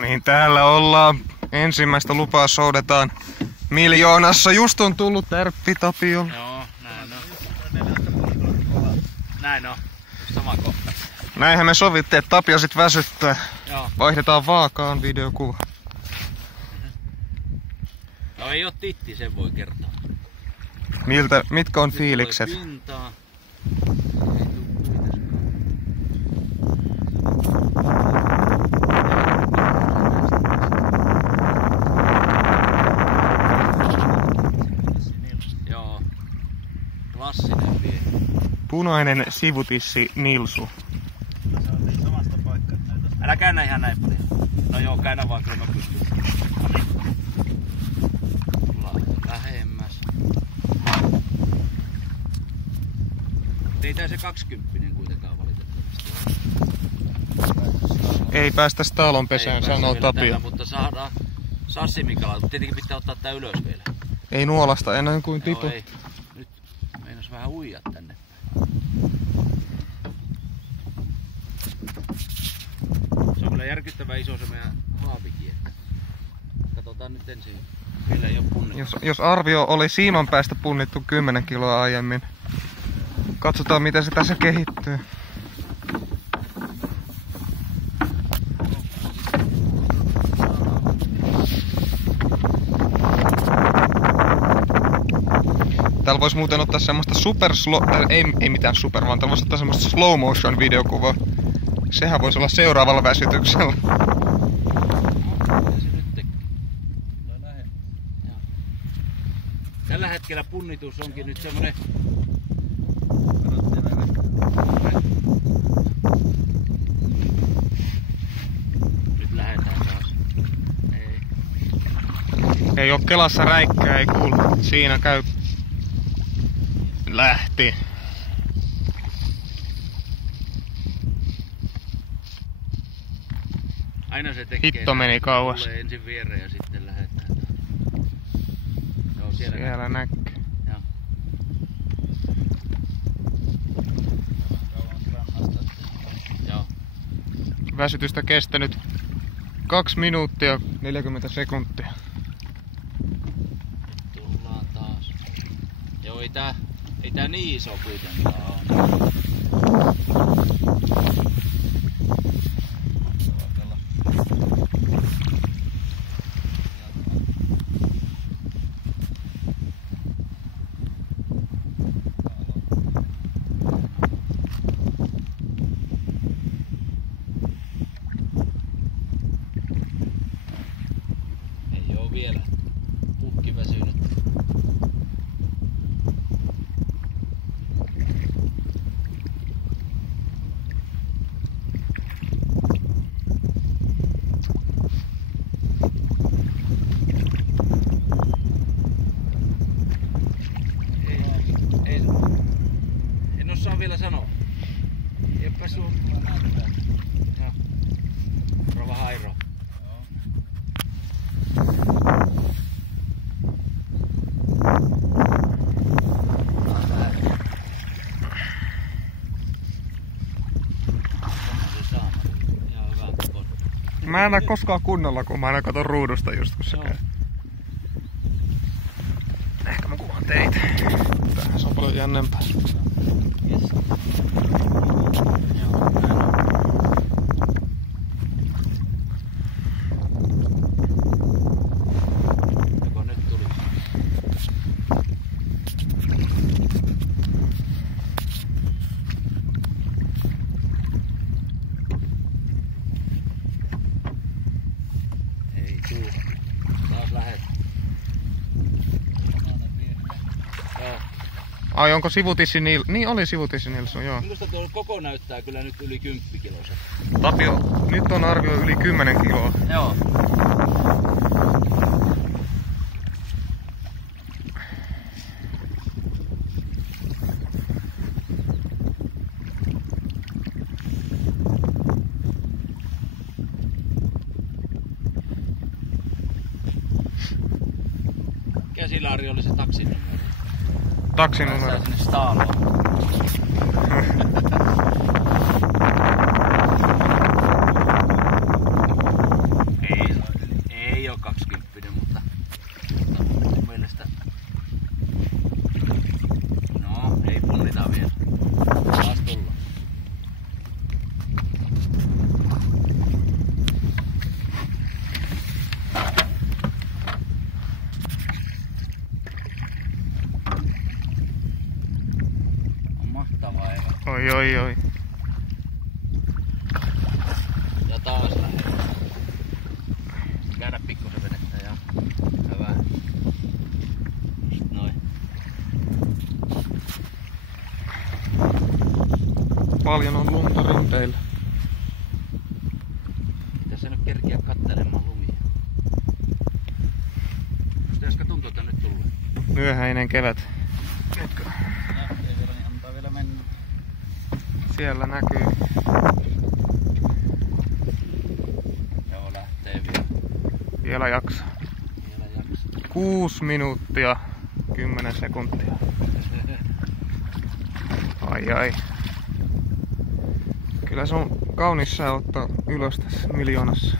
Niin, täällä ollaan. Ensimmäistä lupaa soudetaan miljoonassa. Just on tullut tärppi Tapio. Joo, näin on. Näin on. Sama kohta. Näinhän me sovittiin, että Tapio sit väsyttää. Joo. Vaihdetaan vaakaan videokuva. No ei oo titti, sen voi kertoa. Mitkä on fiilikset? Pintaa. Joo. Klassinen vie. Punainen sivutissi Nilsu. Älä käännä ihan näin paljon. No joo, käännä vaan, kyllä mä pystyn. Tullaan lähemmäs. Ei tää se 20 kuitenkaan valitettavasti. Ei päästä stalon pesään, sanoo Tapio. Tällä, mutta saadaan sassimikala. Tietenkin pitää ottaa tää ylös vielä. Ei nuolasta enää kuin tipu. Joo, ei. Nyt meinas vähän uijaa tänne. Se on kyllä järkyttävän iso se meidän haavikin. Katsotaan nyt ensin. Vielä ei oo punnittu. Jos arvio oli siiman päästä punnittu 10 kiloa aiemmin. Katsotaan miten se tässä kehittyy. Täällä voisi muuten ottaa semmoista ei mitään super, vaan täällä voisi ottaa semmoista slow motion videokuvaa. Sehän voisi olla seuraavalla väsytyksellä. Tällä hetkellä punnitus onkin nyt semmonen... Nyt lähdetään taas. Ei oo kelassa räikkää, ei kuulu. Siinä käy. Lähti. Aina se tekee. Hitto meni kauas. Tulee ensin viereen ja sitten lähdetään. Joo, siellä näkyy. Joo. Joo. Väsytystä kestänyt 2 minuuttia 40 sekuntia. Tullaan taas. Joo, ei tää niin iso kuitenkaan ole. Ei oo vielä pukki väsynyt. En osaa vielä sanoa. Eipä sun. Joo. Rova Hairo. Mä en näe koskaan kunnolla, kun mä aina katon ruudusta just kun se käy. Ehkä mä kuvaan teitä. Tämähän se on paljon jännempää. Yes. Joko nyt tuli? Ei tuu. Taas lähet. Joo. Ai onko sivutissi Niin oli sivutissi Nilsson, joo. Minusta tuo koko näyttää kyllä nyt yli 10 kiloa. Tapio, nyt on arvio yli 10 kiloa. Joo. Käsilaari oli se taksinumero. Taksinumero. Päästään sinne Staloon. oi. Ja taas lähdetään. Käydä pikkusen venettä ja hyvä. Noin. Paljon on lunta rinteillä. Tässä nyt kerkiä katselemaan lumia. Pitäisikö tuntua, että nyt tulee? Myöhäinen kevät. Etkö? Lähtee vielä, niin antaa vielä mennä. Siellä näkyy. Joo, lähtee vielä. Vielä jaksaa. Vielä jaksaa. 6 minuuttia 10 sekuntia. Ai. Kyllä se on kaunis sää ottaa ylös tässä miljoonassa.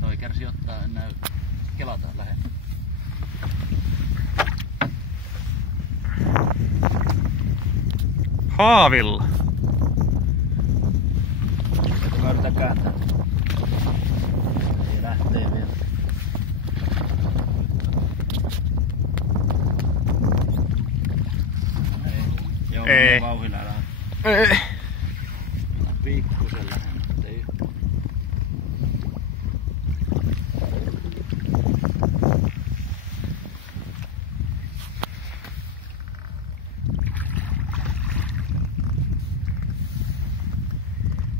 Toi kärsi ottaa enää kelata lähellä. Haavilla. Mä yritän kääntää. Ei lähtee vielä. Joo, Ei. vauhdilla älä. Ei. Pikkusen lähellä. Ei.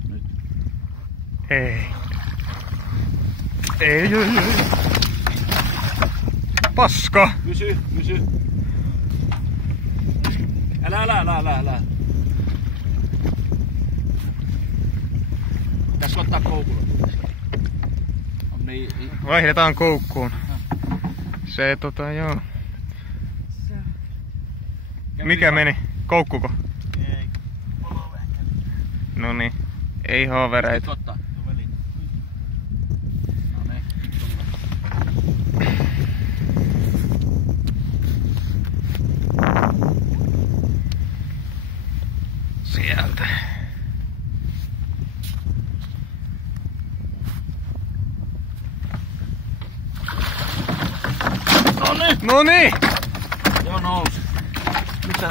Nyt. Ei. Ei. Paska. Pysy. Älä. Tässä ottaa koukulla. On niin. Vaihdetaan koukkuun. Se joo. Mikä meni? Koukkuko? Ei. Polo vähän. Noniin. Ei haavereita. Ottaa. No niin. Sieltä. Noniin! Joo, nousi. Mitä?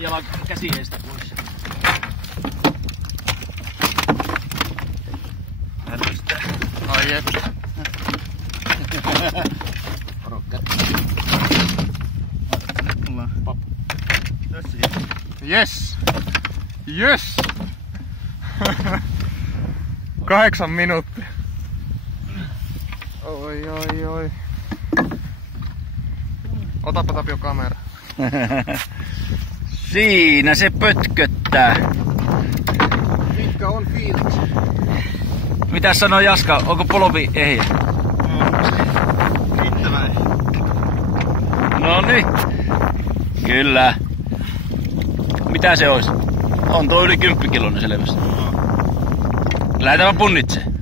Jalan käsi eestä pois. Hälystä. Ai et. Varo kättä. Ollaan pappu. Tässä. Yes! 8 minuuttia. Oi. Otapa Tapio kamera. Siinä se pötköttää. Mitkä on fiilis? Mitä sanoo Jaska? Onko polvi ehjä? Riittävä ehjä. No niin. Kyllä. Mitä se olisi? On tuo yli 10 kiloinen selvästi. Lähdetään punnitseen.